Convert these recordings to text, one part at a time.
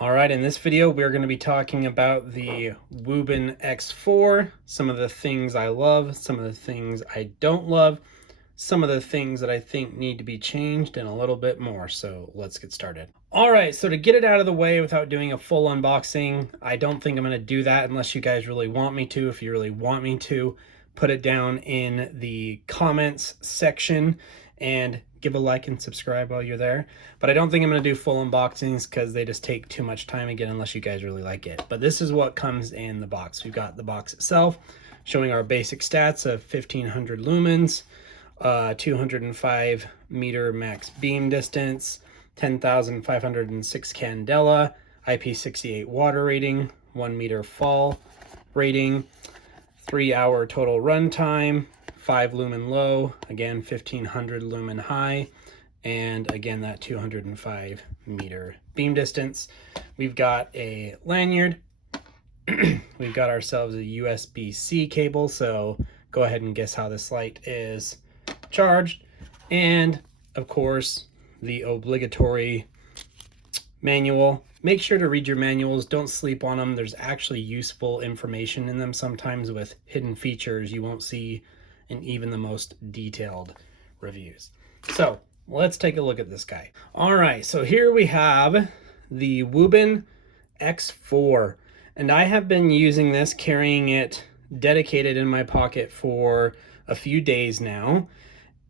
All right, in this video, we're going to be talking about the Wuben X4, some of the things I love, some of the things I don't love, some of the things that I think need to be changed, and a little bit more. So let's get started. All right, so to get it out of the way without doing a full unboxing, I don't think I'm going to do that unless you guys really want me to. If you really want me to, put it down in the comments section and give a like and subscribe while you're there. But I don't think I'm going to do full unboxings because they just take too much time again unless you guys really like it. But this is what comes in the box. We've got the box itself showing our basic stats of 1500 lumens, 205 meter max beam distance, 10,506 candela, IP68 water rating, 1 meter fall rating, 3-hour total runtime, 5 lumen low, again 1500 lumen high, and again that 205 meter beam distance. We've got a lanyard. We've got ourselves a USB-C cable, so go ahead and guess how this light is charged. And of course, the obligatory manual. Make sure to read your manuals. Don't sleep on them. There's actually useful information in them. Sometimes with hidden features you won't see in even the most detailed reviews. So let's take a look at this guy. All right, so here we have the Wuben X4, and I have been using this, carrying it dedicated in my pocket for a few days now.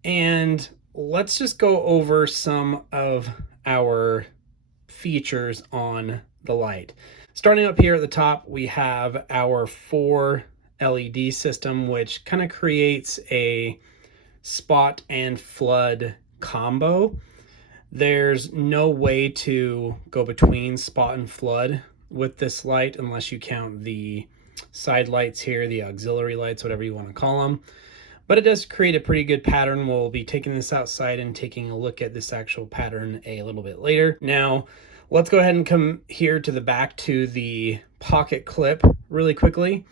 And let's just go over some of our features on the light. Starting up here at the top, we have our 4 LED system, which kind of creates a spot and flood combo. There's no way to go between spot and flood with this light unless you count the side lights here, the auxiliary lights, whatever you want to call them. But it does create a pretty good pattern. We'll be taking this outside and taking a look at this actual pattern a little bit later. Now, let's go ahead and come here to the back to the pocket clip really quickly.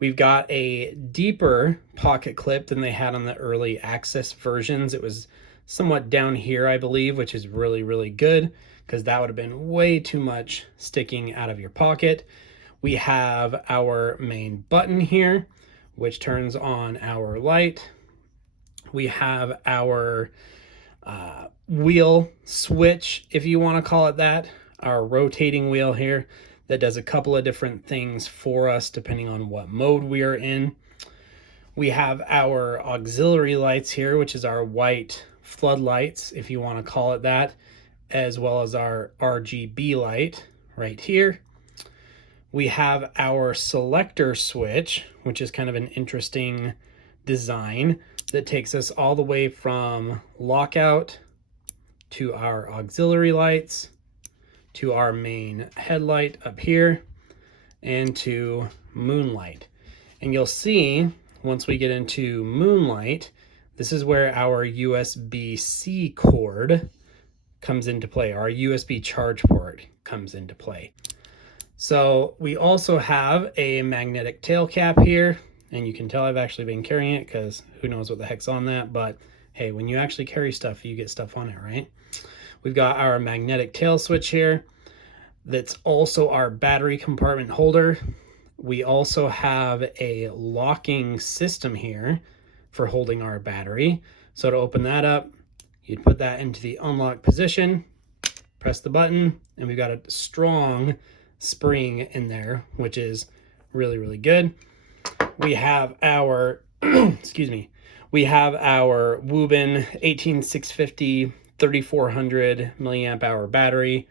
We've got a deeper pocket clip than they had on the early access versions. It was somewhat down here, I believe, which is really, really good because that would have been way too much sticking out of your pocket. We have our main button here, which turns on our light. We have our wheel switch, if you want to call it that, our rotating wheel here that does a couple of different things for us depending on what mode we are in. We have our auxiliary lights here, which is our white floodlights, if you want to call it that, as well as our RGB light right here. We have our selector switch, which is kind of an interesting design that takes us all the way from lockout to our auxiliary lights, to our main headlight up here, and to Moonlight. And you'll see once we get into Moonlight, this is where our USB-C cord comes into play, our USB charge port comes into play. So we also have a magnetic tail cap here, and you can tell I've actually been carrying it because who knows what the heck's on that, but hey, when you actually carry stuff, you get stuff on it, right? We've got our magnetic tail switch here. That's also our battery compartment holder. We also have a locking system here for holding our battery. So to open that up, you'd put that into the unlock position, press the button, and we've got a strong spring in there, which is really, really good. We have our, excuse me, we have our Wuben 18650 3400 milliamp hour battery.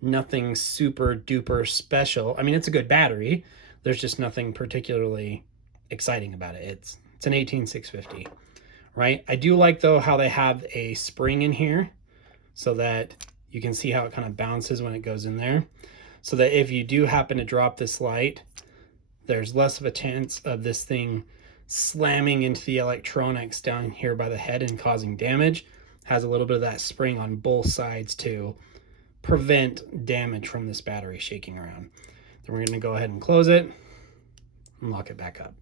Nothing super duper special. I mean, it's a good battery. There's just nothing particularly exciting about it. It's an 18650, right? I do like though how they have a spring in here so that you can see how it kind of bounces when it goes in there, so that if you do happen to drop this light, there's less of a chance of this thing slamming into the electronics down here by the head and causing damage. Has a little bit of that spring on both sides to prevent damage from this battery shaking around. Then we're going to go ahead and close it and lock it back up.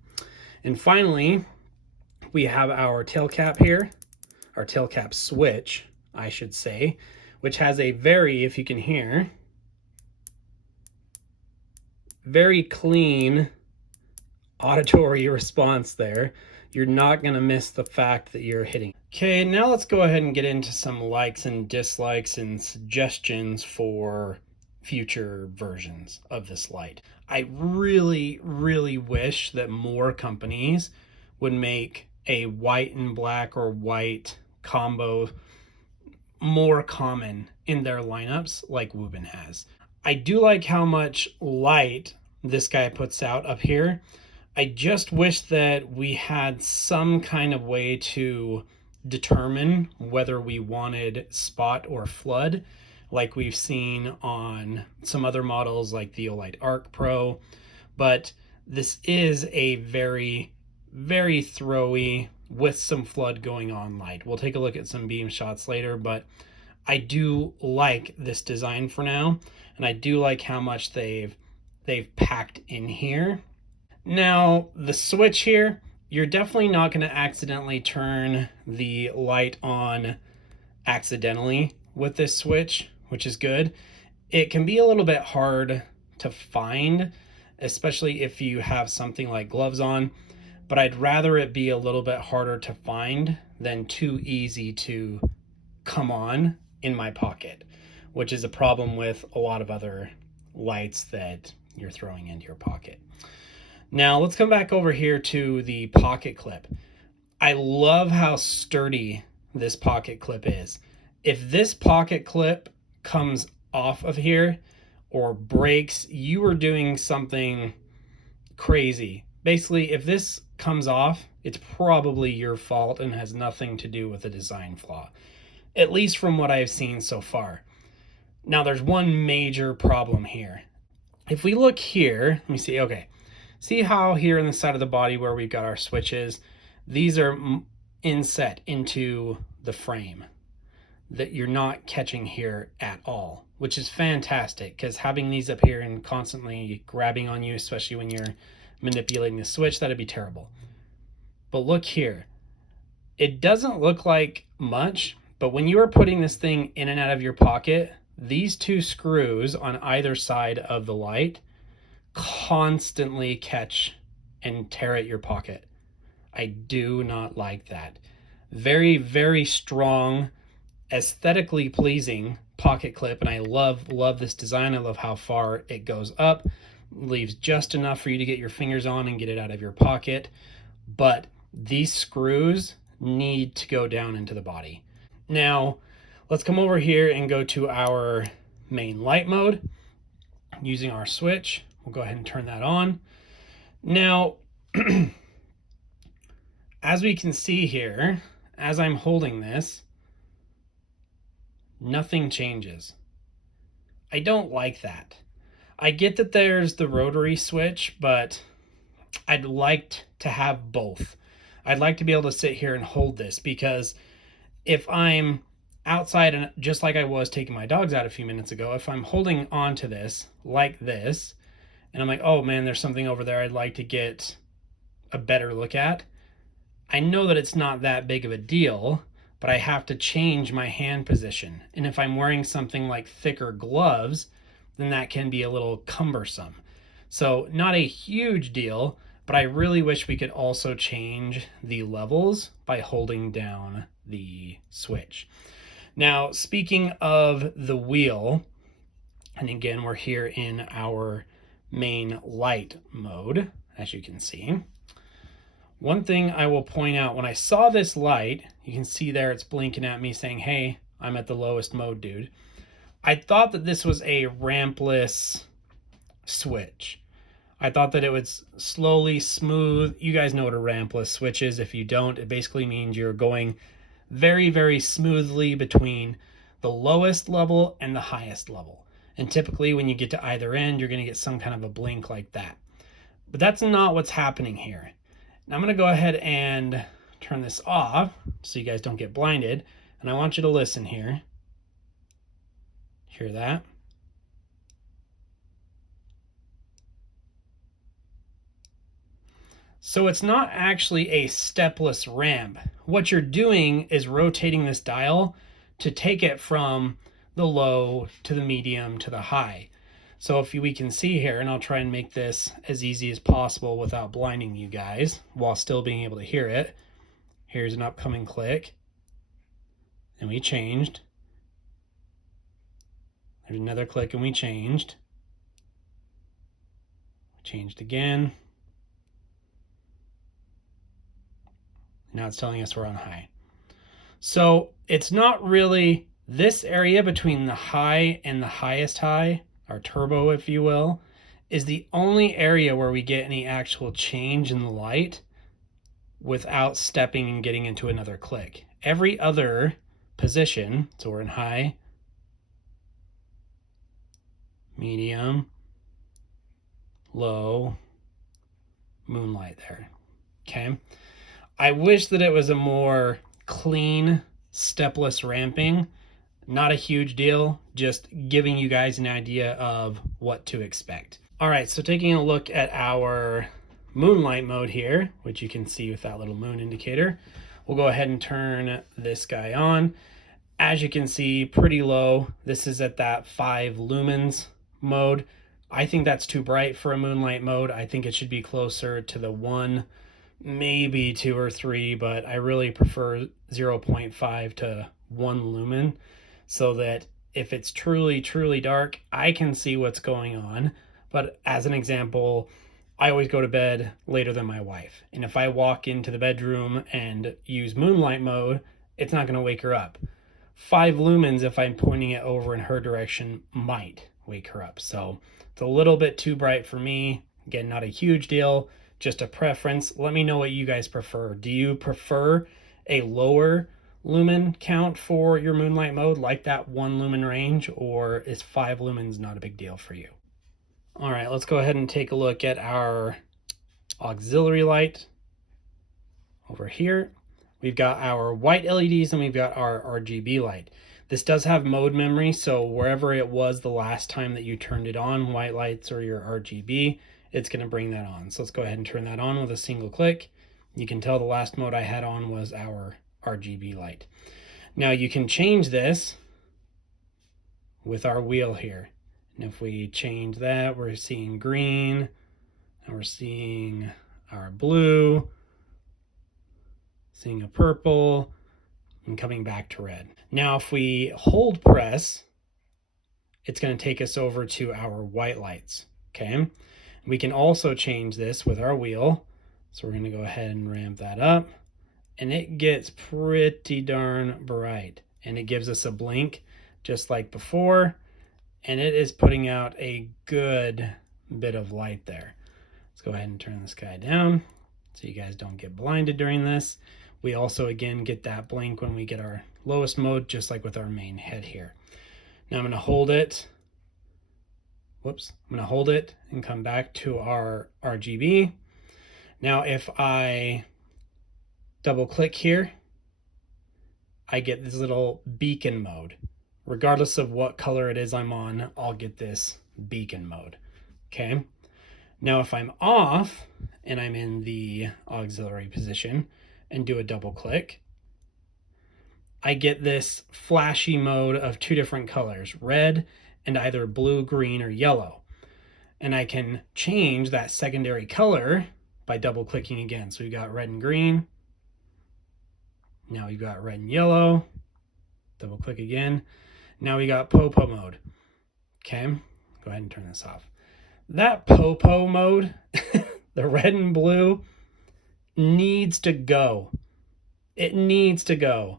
And finally, we have our tail cap here, our tail cap switch, I should say, which has a very, if you can hear, very clean auditory response there. You're not going to miss the fact that you're hitting. Okay, now let's go ahead and get into some likes and dislikes and suggestions for future versions of this light. I really, really wish that more companies would make a white and black or white combo more common in their lineups like Wuben has. I do like how much light this guy puts out up here. I just wish that we had some kind of way to determine whether we wanted spot or flood, like we've seen on some other models like the Olight Arc Pro. But this is a very, very throwy with some flood going on light. We'll take a look at some beam shots later, but I do like this design for now, and I do like how much they've packed in here. Now, the switch here, you're definitely not going to accidentally turn the light on accidentally with this switch, which is good. It can be a little bit hard to find, especially if you have something like gloves on, but I'd rather it be a little bit harder to find than too easy to come on in my pocket, which is a problem with a lot of other lights that you're throwing into your pocket. Now let's come back over here to the pocket clip. I love how sturdy this pocket clip is. If this pocket clip comes off of here or breaks, you are doing something crazy. Basically, if this comes off, it's probably your fault and has nothing to do with a design flaw, at least from what I've seen so far. Now there's one major problem here. If we look here, let me see, okay. See how here in the side of the body where we've got our switches, these are inset into the frame that you're not catching here at all, which is fantastic, because having these up here and constantly grabbing on you, especially when you're manipulating the switch, that'd be terrible. But look here, it doesn't look like much, but when you are putting this thing in and out of your pocket, these two screws on either side of the light constantly catch and tear at your pocket. I do not like that. Very, very strong, aesthetically pleasing pocket clip, and I love this design. I love how far it goes up, leaves just enough for you to get your fingers on and get it out of your pocket, but these screws need to go down into the body. Now let's come over here and go to our main light mode using our switch. We'll go ahead and turn that on. Now, as we can see here, as I'm holding this, nothing changes. I don't like that. I get that there's the rotary switch, but I'd like to have both. I'd like to be able to sit here and hold this, because if I'm outside, and just like I was taking my dogs out a few minutes ago, if I'm holding on to this like this, and I'm like, oh man, there's something over there I'd like to get a better look at, I know that it's not that big of a deal, but I have to change my hand position. And if I'm wearing something like thicker gloves, then that can be a little cumbersome. So not a huge deal, but I really wish we could also change the levels by holding down the switch. Now, speaking of the wheel, and again, we're here in our main light mode, as you can see. One thing I will point out, when I saw this light, you can see there it's blinking at me saying, hey, I'm at the lowest mode, dude. I thought that this was a rampless switch. I thought that it was slowly smooth. You guys know what a rampless switch is. If you don't, it basically means you're going very, very smoothly between the lowest level and the highest level. And typically when you get to either end, you're going to get some kind of a blink like that. But that's not what's happening here. Now I'm going to go ahead and turn this off so you guys don't get blinded. And I want you to listen here. Hear that? So it's not actually a stepless ramp. What you're doing is rotating this dial to take it from the low to the medium to the high. So if we can see here, and I'll try and make this as easy as possible without blinding you guys while still being able to hear it. Here's an upcoming click, and we changed. There's another click and we changed. Changed again. Now it's telling us we're on high. So it's not really this area between the high and the highest high, our turbo, if you will, is the only area where we get any actual change in the light without stepping and getting into another click. Every other position, so we're in high, medium, low, moonlight there. Okay. I wish that it was a more clean, stepless ramping. Not a huge deal, just giving you guys an idea of what to expect. All right, so taking a look at our moonlight mode here, which you can see with that little moon indicator, we'll go ahead and turn this guy on. As you can see, pretty low. This is at that 5 lumens mode. I think that's too bright for a moonlight mode. I think it should be closer to the 1, maybe 2 or 3, but I really prefer 0.5 to 1 lumen so that if it's truly, truly dark, I can see what's going on. But as an example, I always go to bed later than my wife. And if I walk into the bedroom and use moonlight mode, it's not going to wake her up. 5 lumens, if I'm pointing it over in her direction, might wake her up. So it's a little bit too bright for me. Again, not a huge deal, just a preference. Let me know what you guys prefer. Do you prefer a lower lumen count for your moonlight mode, like that 1 lumen range, or is 5 lumens not a big deal for you? All right, let's go ahead and take a look at our auxiliary light over here. We've got our white LEDs and we've got our RGB light. This does have mode memory, so wherever it was the last time that you turned it on, white lights or your RGB, it's going to bring that on. So let's go ahead and turn that on with a single click. You can tell the last mode I had on was our RGB light. Now you can change this with our wheel here. And if we change that, we're seeing green, and we're seeing our blue, seeing a purple, and coming back to red. Now if we hold press, it's going to take us over to our white lights. Okay. We can also change this with our wheel. So we're going to go ahead and ramp that up, and it gets pretty darn bright, and it gives us a blink just like before, and it is putting out a good bit of light there. Let's go ahead and turn this guy down so you guys don't get blinded during this. We also again get that blink when we get our lowest mode, just like with our main head here. Now I'm going to hold it. Whoops, I'm going to hold it and come back to our RGB. Now if I double click here, I get this little beacon mode. Regardless of what color it is I'm on, I'll get this beacon mode. Okay. Now if I'm off and I'm in the auxiliary position and do a double click, I get this flashy mode of 2 different colors, red and either blue, green, or yellow. And I can change that secondary color by double clicking again. So we've got red and green. Now we've got red and yellow. Double click again. Now we got popo mode. Okay, go ahead and turn this off. That popo mode, the red and blue, needs to go. It needs to go.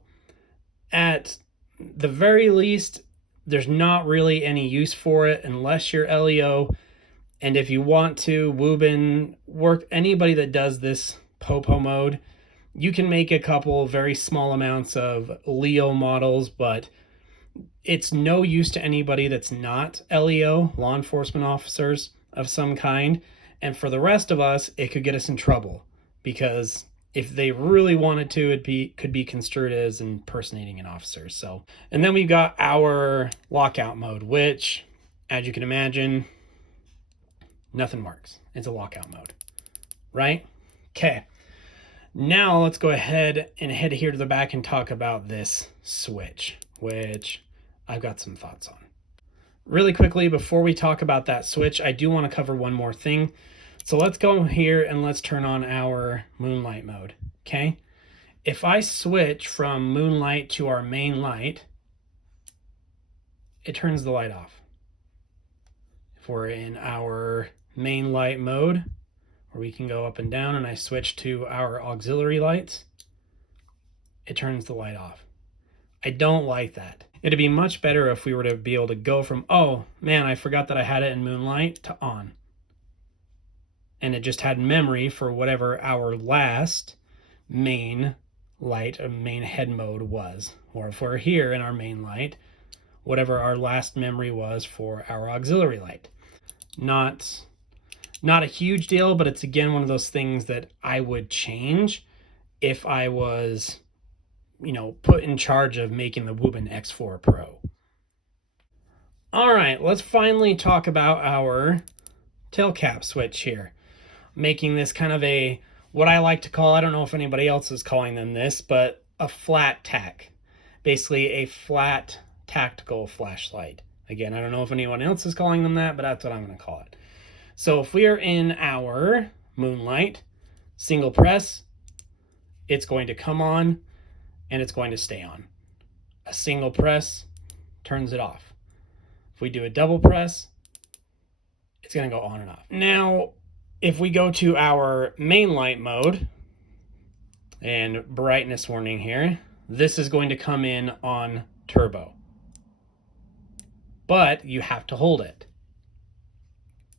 At the very least, there's not really any use for it unless you're LEO. And if you want to, Wuben, work, anybody that does this popo mode, you can make a couple very small amounts of LEO models, but it's no use to anybody that's not LEO, law enforcement officers of some kind. And for the rest of us, it could get us in trouble, because if they really wanted to, could be construed as impersonating an officer. So, and then we've got our lockout mode, which, as you can imagine, nothing works. It's a lockout mode, right? Okay. Now let's go ahead and head here to the back and talk about this switch, which I've got some thoughts on. Really quickly, before we talk about that switch, I do want to cover one more thing. So let's go here and let's turn on our Moonlight mode, okay? If I switch from Moonlight to our main light, it turns the light off. If we're in our main light mode, where we can go up and down, and I switch to our auxiliary lights, it turns the light off. I don't like that. It'd be much better if we were to be able to go from, oh man, I forgot that I had it in Moonlight, to on. And it just had memory for whatever our last main light or main head mode was. Or if we're here in our main light, whatever our last memory was for our auxiliary light. Not a huge deal, but it's again one of those things that I would change if I was, you know, put in charge of making the Wuben X4 Pro. All right, let's finally talk about our tailcap switch here. Making this kind of a, what I like to call, I don't know if anybody else is calling them this, but a flat tack. Basically a flat tactical flashlight. Again, I don't know if anyone else is calling them that, but that's what I'm going to call it. So if we are in our Moonlight, single press, it's going to come on and it's going to stay on. A single press turns it off. If we do a double press, it's going to go on and off. Now, if we go to our main light mode and brightness warning here, this is going to come in on turbo. But you have to hold it.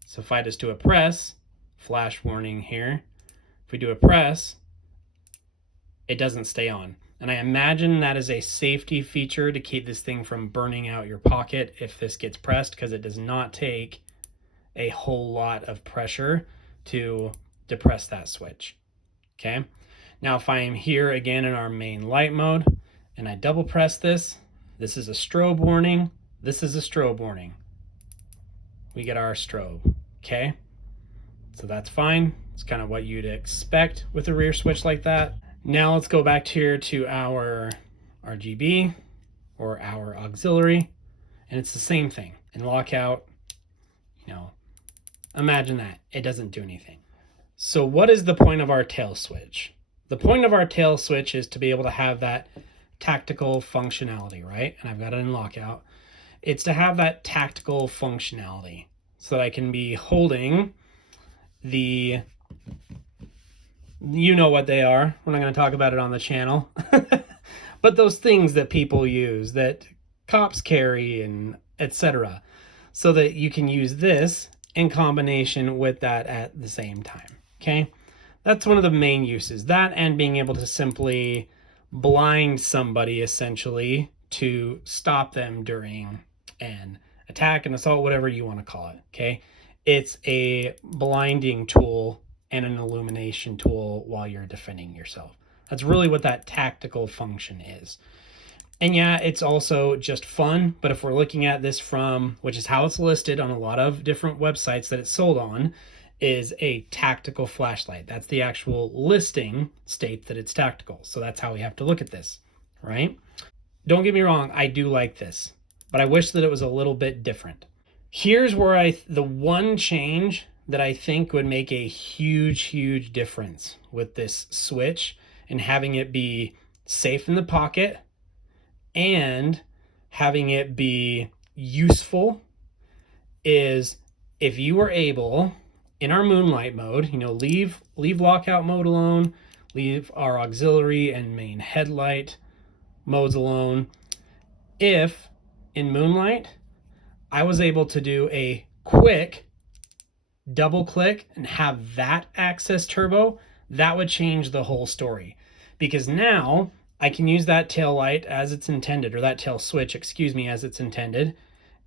So if I just do a press, flash warning here, if we do a press, it doesn't stay on. And I imagine that is a safety feature to keep this thing from burning out your pocket if this gets pressed, because it does not take a whole lot of pressure to depress that switch. Okay. Now if I am here again in our main light mode and I double press this, this is a strobe warning. This is a strobe warning. We get our strobe. Okay. So that's fine. It's kind of what you'd expect with a rear switch like that. Now let's go back here to our RGB or our auxiliary, and it's the same thing. In lockout, you know, imagine that. It doesn't do anything. So what is the point of our tail switch? The point of our tail switch is to be able to have that tactical functionality, right? And I've got it in lockout. It's to have that tactical functionality so that I can be holding the, you know what they are. We're not going to talk about it on the channel. But those things that people use, that cops carry and etc. So that you can use this in combination with that at the same time. Okay, that's one of the main uses. That and being able to simply blind somebody essentially to stop them during an attack, an assault, whatever you want to call it. Okay, it's a blinding tool and an illumination tool while you're defending yourself. That's really what that tactical function is. And yeah, it's also just fun, but if we're looking at this from, which is how it's listed on a lot of different websites that it's sold on, is a tactical flashlight. That's the actual listing states that it's tactical. So that's how we have to look at this, right? Don't get me wrong, I do like this, but I wish that it was a little bit different. Here's where the one change that I think would make a huge difference with this switch and having it be safe in the pocket and having it be useful is if you were able, in our Moonlight mode, you know, leave lockout mode alone, leave our auxiliary and main headlight modes alone. If in Moonlight I was able to do a quick double click and have that access turbo, that would change the whole story, because now I can use that tail light as it's intended, or that tail switch, excuse me, as it's intended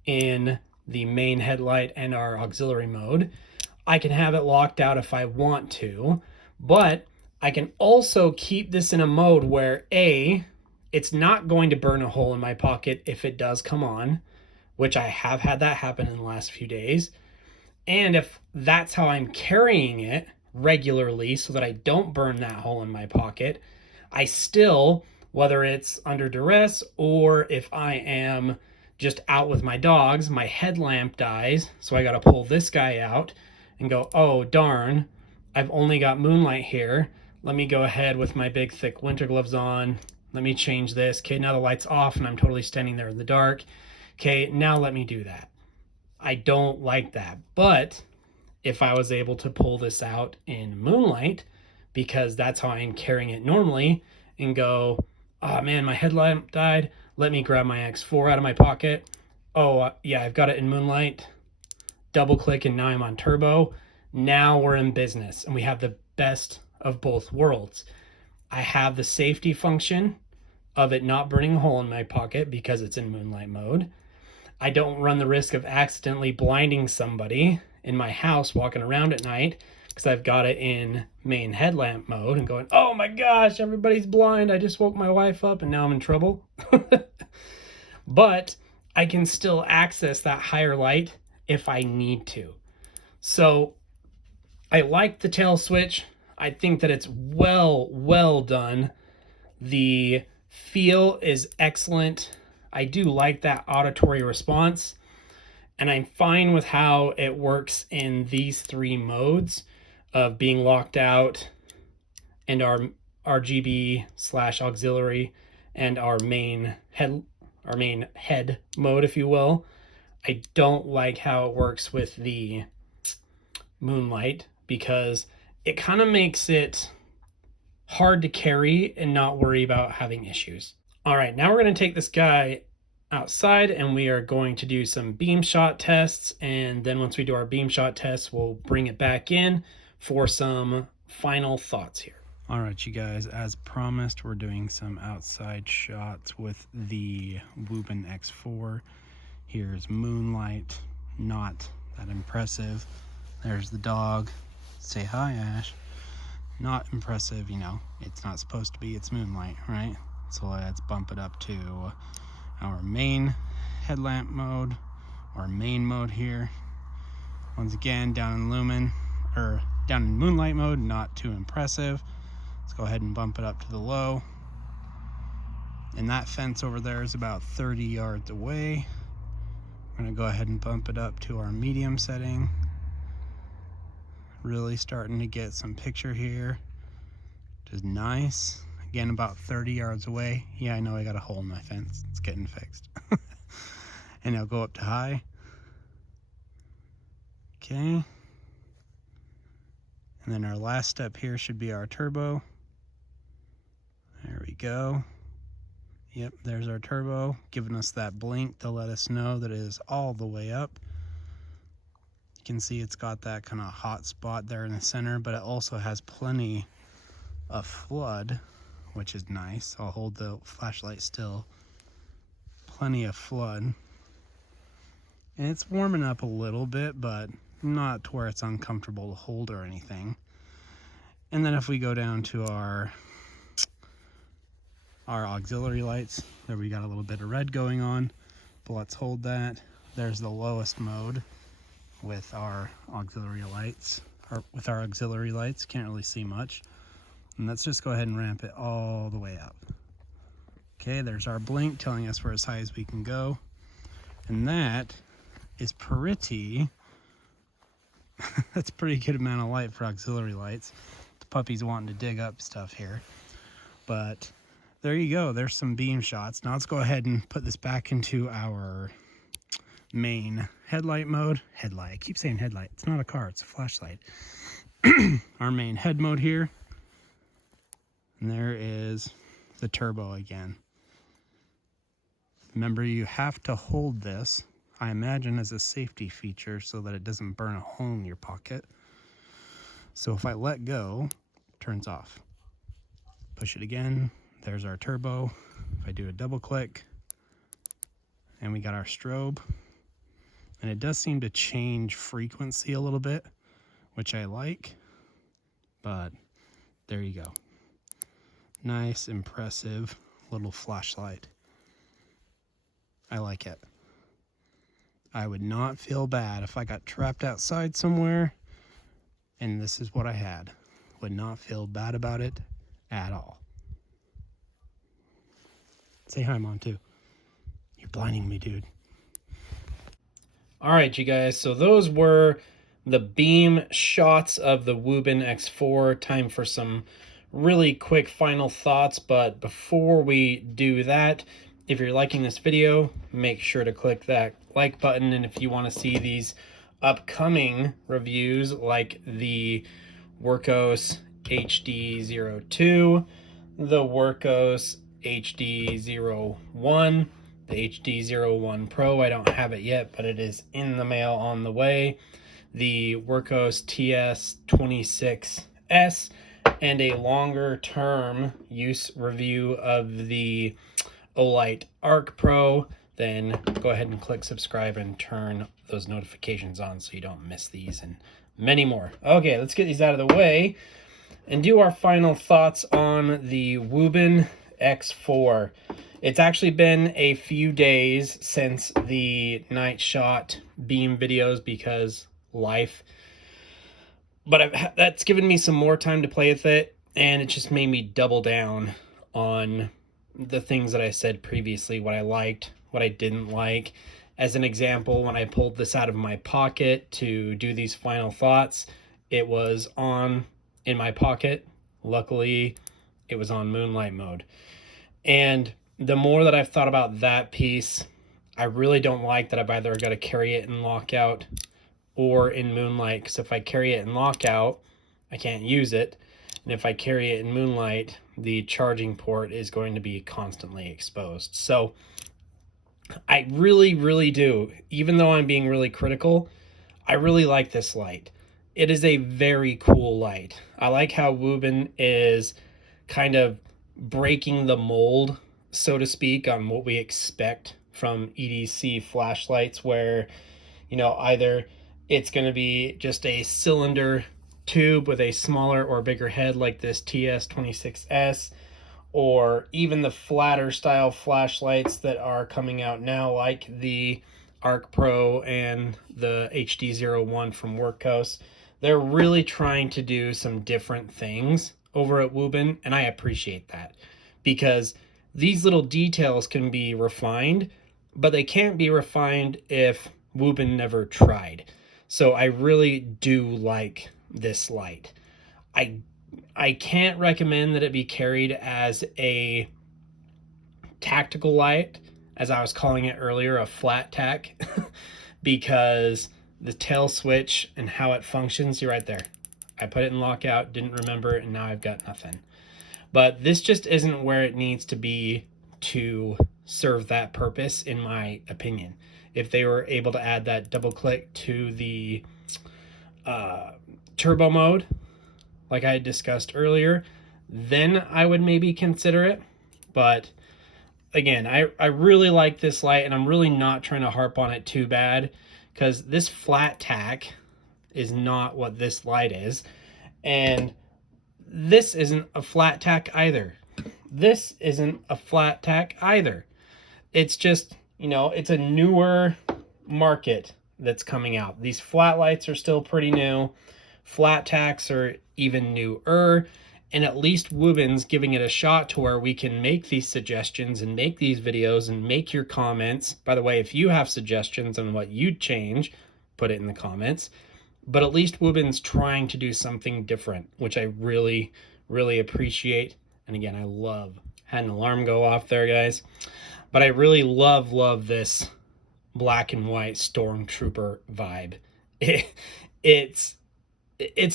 in the main headlight and our auxiliary mode. I can have it locked out if I want to, but I can also keep this in a mode where it's not going to burn a hole in my pocket if it does come on, which I have had that happen in the last few days. And if that's how I'm carrying it regularly so that I don't burn that hole in my pocket, I still, whether it's under duress or if I am just out with my dogs, my headlamp dies, so I got to pull this guy out and go, oh darn, I've only got Moonlight here. Let me go ahead with my big thick winter gloves on. Let me change this. Okay, now the light's off and I'm totally standing there in the dark. Okay, now let me do that. I don't like that. But if I was able to pull this out in Moonlight, because that's how I'm carrying it normally, and go, oh man, my headlamp died. Let me grab my X4 out of my pocket. Oh, yeah, I've got it in Moonlight. Double click and now I'm on turbo. Now we're in business and we have the best of both worlds. I have the safety function of it not burning a hole in my pocket because it's in Moonlight mode. I don't run the risk of accidentally blinding somebody in my house walking around at night because I've got it in main headlamp mode and going, oh my gosh, everybody's blind. I just woke my wife up and now I'm in trouble. But I can still access that higher light if I need to. So I like the tail switch. I think that it's well done. The feel is excellent. I do like that auditory response, and I'm fine with how it works in these three modes of being locked out and our RGB / auxiliary and our main head mode, if you will. I don't like how it works with the Moonlight because it kind of makes it hard to carry and not worry about having issues. All right, now we're going to take this guy outside and we are going to do some beam shot tests, and then once we do our beam shot tests, we'll bring it back in for some final thoughts here. All right, you guys, as promised, we're doing some outside shots with the Wuben X4. Here's Moonlight, not that impressive. There's the dog. Say hi, Ash. Not impressive, you know, it's not supposed to be, it's Moonlight, right? So let's bump it up to our main headlamp mode, or main mode here. Once again, down in Moonlight mode, not too impressive. Let's go ahead and bump it up to the low. And that fence over there is about 30 yards away. I'm gonna go ahead and bump it up to our medium setting. Really starting to get some picture here, which is nice. Again, about 30 yards away. Yeah, I know I got a hole in my fence. It's getting fixed. And I'll go up to high. Okay. And then our last step here should be our turbo. There we go. Yep, there's our turbo, giving us that blink to let us know that it is all the way up. You can see it's got that kind of hot spot there in the center, but it also has plenty of flood, which is nice. I'll hold the flashlight still. Plenty of flood. And it's warming up a little bit, but not to where it's uncomfortable to hold or anything. And then if we go down to our auxiliary lights, there we got a little bit of red going on, but let's hold that. There's the lowest mode with our auxiliary lights. Can't really see much. And let's just go ahead and ramp it all the way up. Okay, there's our blink telling us we're as high as we can go. And that is pretty, that's a pretty good amount of light for auxiliary lights. The puppy's wanting to dig up stuff here. But there you go, there's some beam shots. Now let's go ahead and put this back into our main headlight mode. Headlight, I keep saying headlight. It's not a car, it's a flashlight. Our main head mode here. And there is the turbo again. Remember, you have to hold this, I imagine, as a safety feature so that it doesn't burn a hole in your pocket. So if I let go, it turns off. Push it again, there's our turbo. If I do a double click, and we got our strobe. And it does seem to change frequency a little bit, which I like, but there you go. Nice, impressive little flashlight. I like it. I would not feel bad if I got trapped outside somewhere and this is what I had. Would not feel bad about it at all. Say hi, Mom, too. You're blinding me, dude. All right, you guys, so those were the beam shots of the Wuben X4. Time for some really quick final thoughts, but before we do that, if you're liking this video, make sure to click that like button, and if you want to see these upcoming reviews like the Workos HD02, the Workos HD01, the HD01 Pro, I don't have it yet, but it is in the mail on the way, the Workos TS26S, and a longer term use review of the Olight Arc Pro, then go ahead and click subscribe and turn those notifications on so you don't miss these and many more. Okay, let's get these out of the way and do our final thoughts on the Wuben X4. It's actually been a few days since the night shot beam videos because life, but that's given me some more time to play with it, and it just made me double down on the things that I said previously, what I liked, what I didn't like. As an example, when I pulled this out of my pocket to do these final thoughts, it was on in my pocket. Luckily, it was on Moonlight mode. And the more that I've thought about that piece, I really don't like that I've either got to carry it in lockout or in Moonlight, because if I carry it in lockout, I can't use it. And if I carry it in Moonlight, the charging port is going to be constantly exposed. So I really do, even though I'm being really critical, I really like this light. It is a very cool light. I like how Wuben is kind of breaking the mold, so to speak, on what we expect from EDC flashlights, where, you know, either it's going to be just a cylinder tube with a smaller or bigger head like this TS26S, or even the flatter style flashlights that are coming out now like the Arc Pro and the HD01 from Workos. They're really trying to do some different things over at Wuben, and I appreciate that, because these little details can be refined, but they can't be refined if Wuben never tried. So I really do like this light. I can't recommend that it be carried as a tactical light, as I was calling it earlier, a flat tack, because the tail switch and how it functions, you're right there. I put it in lockout, didn't remember, and now I've got nothing. But this just isn't where it needs to be to serve that purpose, in my opinion. If they were able to add that double click to the turbo mode, like I had discussed earlier, then I would maybe consider it. But again, I really like this light, and I'm really not trying to harp on it too bad, because this flat tack is not what this light is, and this isn't a flat tack either. This isn't a flat tack either. It's just, you know, it's a newer market that's coming out. These flat lights are still pretty new. Flat tacks are even newer, and at least Wuben's giving it a shot to where we can make these suggestions and make these videos and make your comments. By the way, if you have suggestions on what you'd change, put it in the comments. But at least Wuben's trying to do something different, which I really appreciate. And again, I had an alarm go off there, guys. But I really love this black and white Stormtrooper vibe. It's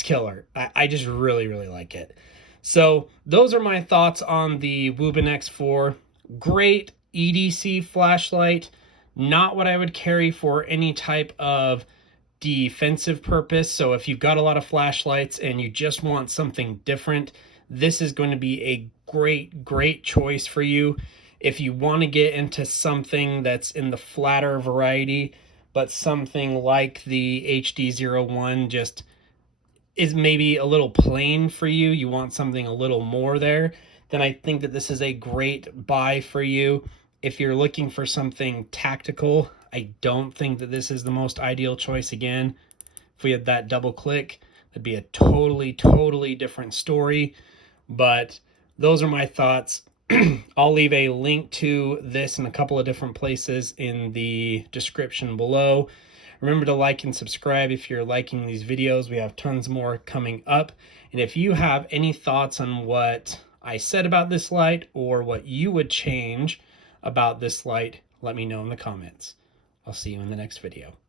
killer. I just really like it. So those are my thoughts on the Wuben X4. Great EDC flashlight. Not what I would carry for any type of defensive purpose. So if you've got a lot of flashlights and you just want something different, this is going to be a great choice for you. If you want to get into something that's in the flatter variety, but something like the HD01 just is maybe a little plain for you, you want something a little more there, then I think that this is a great buy for you. If you're looking for something tactical, I don't think that this is the most ideal choice. Again, if we had that double click, that'd be a totally different story. But those are my thoughts. I'll leave a link to this in a couple of different places in the description below. Remember to like and subscribe if you're liking these videos. We have tons more coming up. And if you have any thoughts on what I said about this light or what you would change about this light, let me know in the comments. I'll see you in the next video.